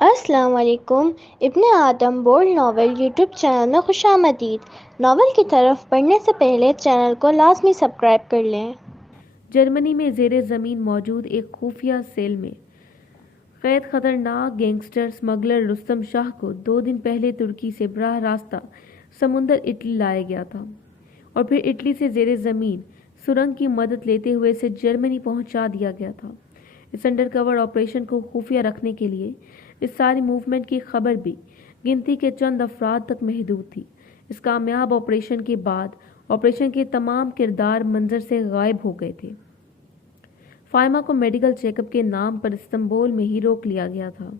السلام علیکم۔ ابن آدم بولڈ ناول یوٹیوب چینل میں خوش آمدید۔ ناول کی طرف پڑھنے سے پہلے چینل کو لازمی سبسکرائب کر لیں۔ جرمنی میں زیر زمین موجود ایک خفیہ سیل میں قید خطرناک گینگسٹر سمگلر رستم شاہ کو 2 دن پہلے ترکی سے براہ راستہ سمندر اٹلی لایا گیا تھا اور پھر اٹلی سے زیر زمین سرنگ کی مدد لیتے ہوئے اسے جرمنی پہنچا دیا گیا تھا۔ اس انڈر کور آپریشن کو خفیہ رکھنے کے لیے اس ساری موومنٹ کی خبر بھی گنتی کے چند افراد تک محدود تھی۔ اس کامیاب آپریشن کے بعد آپریشن کے تمام کردار منظر سے غائب ہو گئے تھے۔ فائمہ کو میڈیکل چیک اپ کے نام پر استنبول میں ہی روک لیا گیا تھا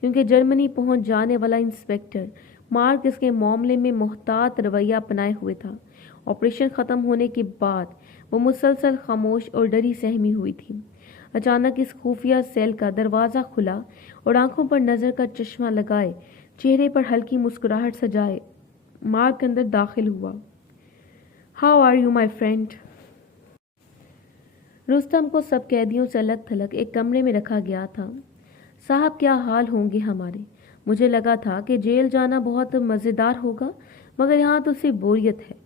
کیونکہ جرمنی پہنچ جانے والا انسپیکٹر مارک اس کے معاملے میں محتاط رویہ اپنائے ہوئے تھا۔ آپریشن ختم ہونے کے بعد وہ مسلسل خاموش اور ڈری سہمی ہوئی تھی۔ اچانک اس خفیہ سیل کا دروازہ کھلا اور آنکھوں پر نظر کا چشمہ لگائے چہرے پر ہلکی مسکراہٹ سجائے مارک اندر داخل ہوا۔ How are you my friend? Rustam کو سب قیدیوں سے الگ تھلگ ایک کمرے میں رکھا گیا تھا۔ صاحب کیا حال ہوں گے ہمارے؟ مجھے لگا تھا کہ جیل جانا بہت مزیدار ہوگا مگر یہاں تو صرف بوریت ہے،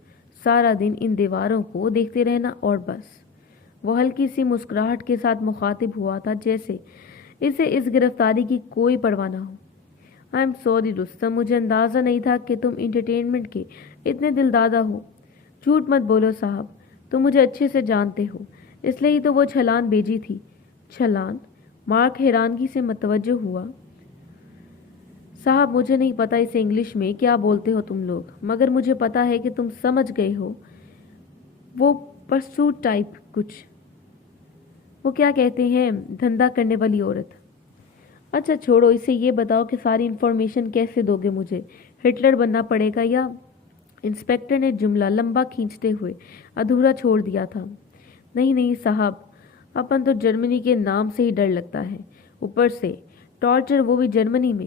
سارا دن ان دیواروں کو دیکھتے رہنا اور بس۔ وہ ہلکی سی مسکراہٹ کے ساتھ مخاطب ہوا تھا جیسے اسے اس گرفتاری کی کوئی پرواہ نہ ہو۔ آئی ایم سوری رستم، مجھے اندازہ نہیں تھا کہ تم انٹرٹینمنٹ کے اتنے دل دادا ہو۔ جھوٹ مت بولو صاحب، تم مجھے اچھے سے جانتے ہو، اس لیے ہی تو وہ چھلان بھیجی تھی۔ چھلان؟ مارک حیرانگی سے متوجہ ہوا۔ صاحب مجھے نہیں پتا اسے انگلش میں کیا بولتے ہو تم لوگ، مگر مجھے پتا ہے کہ تم سمجھ گئے ہو۔ وہ پرسوٹ ٹائپ کچھ، وہ کیا کہتے ہیں، دھندا کرنے والی عورت۔ اچھا چھوڑو اسے، یہ بتاؤ کہ ساری انفارمیشن کیسے دو گے مجھے؟ ہٹلر بننا پڑے گا یا؟ انسپیکٹر نے جملہ لمبا کھینچتے ہوئے ادھورا چھوڑ دیا تھا۔ نہیں صاحب، اپن تو جرمنی کے نام سے ہی ڈر لگتا ہے، اوپر سے ٹارچر، وہ بھی جرمنی میں۔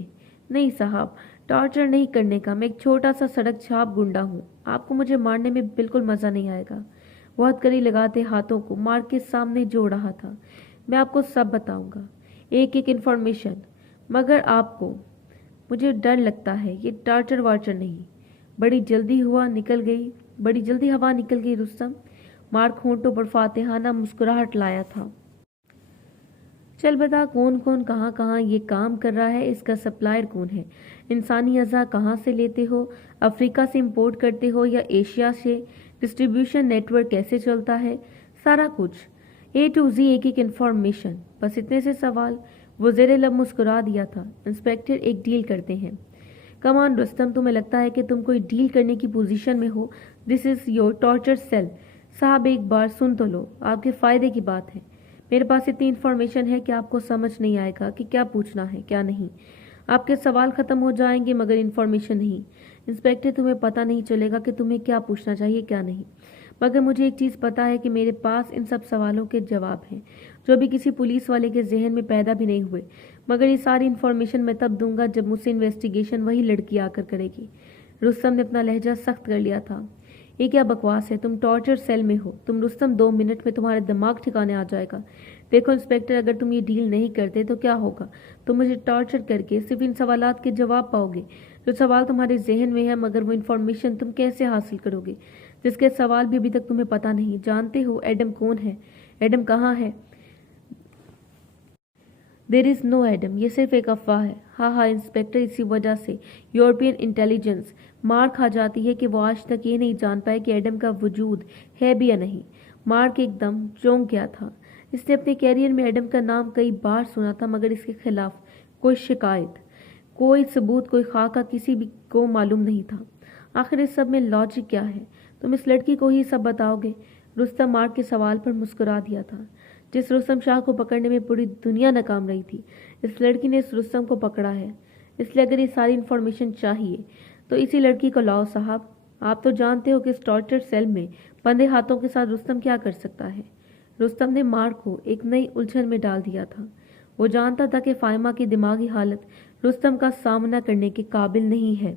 نہیں صاحب، ٹارچر نہیں کرنے کا، میں ایک چھوٹا سا سڑک چھاپ گنڈا ہوں، آپ کو مجھے مارنے میں بالکل مزہ نہیں آئے گا۔ وہ ہتھکڑی لگاتے ہاتھوں کو مارک کے سامنے جوڑ رہا تھا۔ میں آپ کو سب بتاؤں گا، ایک ایک انفارمیشن، مگر آپ کو، مجھے ڈر لگتا ہے، یہ ٹارچر وارچر نہیں۔ بڑی جلدی ہوا نکل گئی رستم۔ مارک ہونٹوں پر فاتحانہ مسکراہٹ لایا تھا۔ چل بتا کون کون کہاں کہاں یہ کام کر رہا ہے، اس کا سپلائر کون ہے، انسانی اعضاء کہاں سے لیتے ہو، افریقہ سے امپورٹ کرتے ہو یا ایشیا سے، ڈسٹریبیوشن نیٹ ورک کیسے چلتا ہے، سارا کچھ A to Z، ایک ایک انفارمیشن۔ بس اتنے سے سوال؟ وہ زیر لب مسکرا دیا تھا۔ انسپیکٹر ایک ڈیل کرتے ہیں۔ کم آن رستم، تمہیں لگتا ہے کہ تم کوئی ڈیل کرنے کی پوزیشن میں ہو؟ دس از یور ٹارچر سیل۔ صاحب ایک بار سن تو لو، آپ کے فائدے کی بات ہے۔ میرے پاس اتنی انفارمیشن ہے کہ آپ کو سمجھ نہیں آئے گا کہ کیا پوچھنا ہے کیا نہیں۔ آپ کے سوال ختم ہو جائیں گے مگر انفارمیشن نہیں۔ انسپیکٹر تمہیں پتہ نہیں چلے گا کہ تمہیں کیا پوچھنا چاہیے کیا نہیں، مگر مجھے ایک چیز پتہ ہے کہ میرے پاس ان سب سوالوں کے جواب ہیں جو ابھی کسی پولیس والے کے ذہن میں پیدا بھی نہیں ہوئے، مگر یہ ساری انفارمیشن میں تب دوں گا جب مجھ سے انویسٹیگیشن وہی لڑکی آ کر کرے گی۔ رستم نے اپنا لہجہ سخت کر لیا تھا۔ یہ کیا بکواس ہے، تم ٹارچر سیل میں ہو، تم رستم 2 منٹ میں تمہارے دماغ ٹھکانے آ جائے گا۔ دیکھو انسپیکٹر، اگر تم یہ ڈیل نہیں کرتے تو کیا ہوگا، تم مجھے ٹارچر کر کے صرف ان سوالات کے جواب پاؤ گے جو سوال تمہارے ذہن میں ہے، مگر وہ انفارمیشن تم کیسے حاصل کرو گے جس کے سوال بھی ابھی تک تمہیں پتہ نہیں۔ جانتے ہو ایڈم کون ہے؟ ایڈم کہاں ہے؟ دیر از نو ایڈم، یہ صرف ایک افواہ ہے۔ ہاں انسپیکٹر، اسی وجہ سے یورپین انٹیلیجنس مار کھا جاتی ہے کہ وہ آج تک یہ نہیں جان پائے کہ ایڈم کا وجود ہے بھی یا نہیں۔ مارک ایک دم چونک گیا تھا۔ اس نے اپنے کیریئر میں ایڈم کا نام کئی بار سنا تھا مگر اس کے خلاف کوئی شکایت، کوئی ثبوت، کوئی خاکہ کسی بھی کو معلوم نہیں تھا۔ آخر اس سب میں لاجک کیا ہے؟ تم اس لڑکی کو ہی سب بتاؤ گے؟ رستم مارک کے سوال پر مسکرا دیا تھا۔ جس رستم شاہ کو پکڑنے میں پوری دنیا ناکام رہی تھی، اس لڑکی نے اس رستم کو پکڑا ہے، اس لیے اگر یہ ساری انفارمیشن چاہیے تو اسی لڑکی کو لاؤ صاحب۔ آپ تو جانتے ہو کہ اس ٹارچر سیل میں بندے ہاتھوں کے ساتھ رستم کیا کر سکتا ہے۔ رستم نے مارک کو ایک نئی الجھن میں ڈال دیا تھا۔ وہ جانتا تھا کہ فائمہ کی دماغی حالت رستم کا سامنا کرنے کے قابل نہیں ہے۔